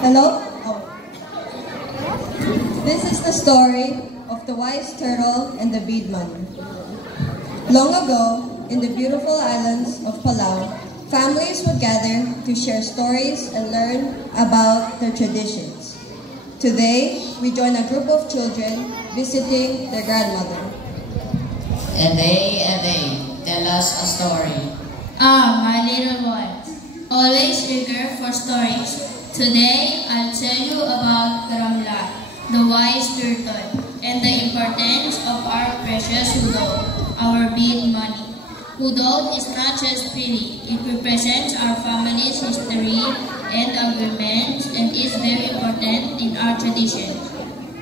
Hello? Oh. This is the story of the wise turtle and the bead money. Long ago, in the beautiful islands of Palau, families would gather to share stories and learn about their traditions. Today, we join a group of children visiting their grandmother. And they, tell us a story. Ah, my little ones, always eager for stories. Today, I'll tell you about Karamlan, the wise turtle, and the importance of our precious hudod, our bead money. Hudod is not just pretty, it represents our family's history and agreements and is very important in our tradition.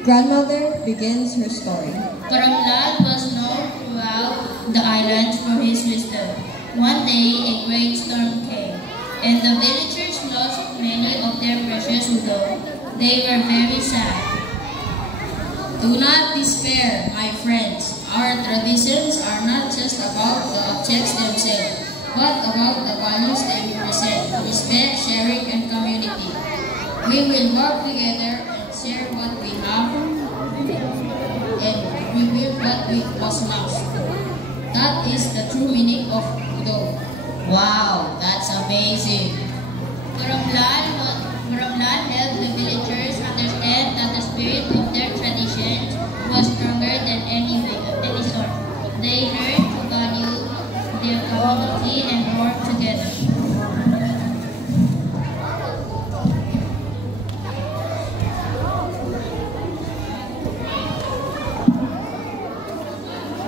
Grandmother begins her story. Karamlan was known throughout the islands for his wisdom. One day, a great storm came, and the villagers lost many of their precious hudod. They were very sad. Do not despair, my friends. Our traditions are not just about the objects themselves, but about the values they represent: respect, sharing, and community. We will work together and share what we have and rebuild what was lost. That is the true meaning of hudod. Wow, that's amazing. Karamlan helped the villagers understand that the spirit of their traditions was stronger than any storm. They learned to value their community and work together.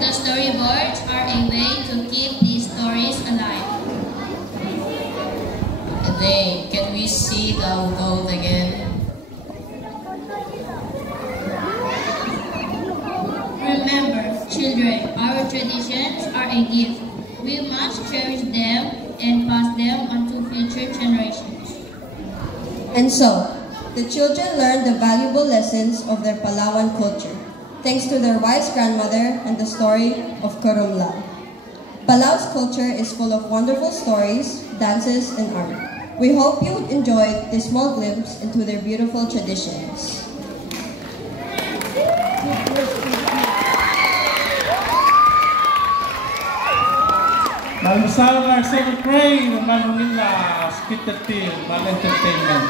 The storyboards are a way to keep these stories alive. Can we see the hudod again? Remember, children, our traditions are a gift. We must cherish them and pass them on to future generations. And so, the children learned the valuable lessons of their Palawan culture, thanks to their wise grandmother and the story of Karamlan. Palau's culture is full of wonderful stories, dances, and art. We hope you enjoyed this small glimpse into their beautiful traditions. Malusaw na sa pray naman nila Skit the Team, Mal Entertainment.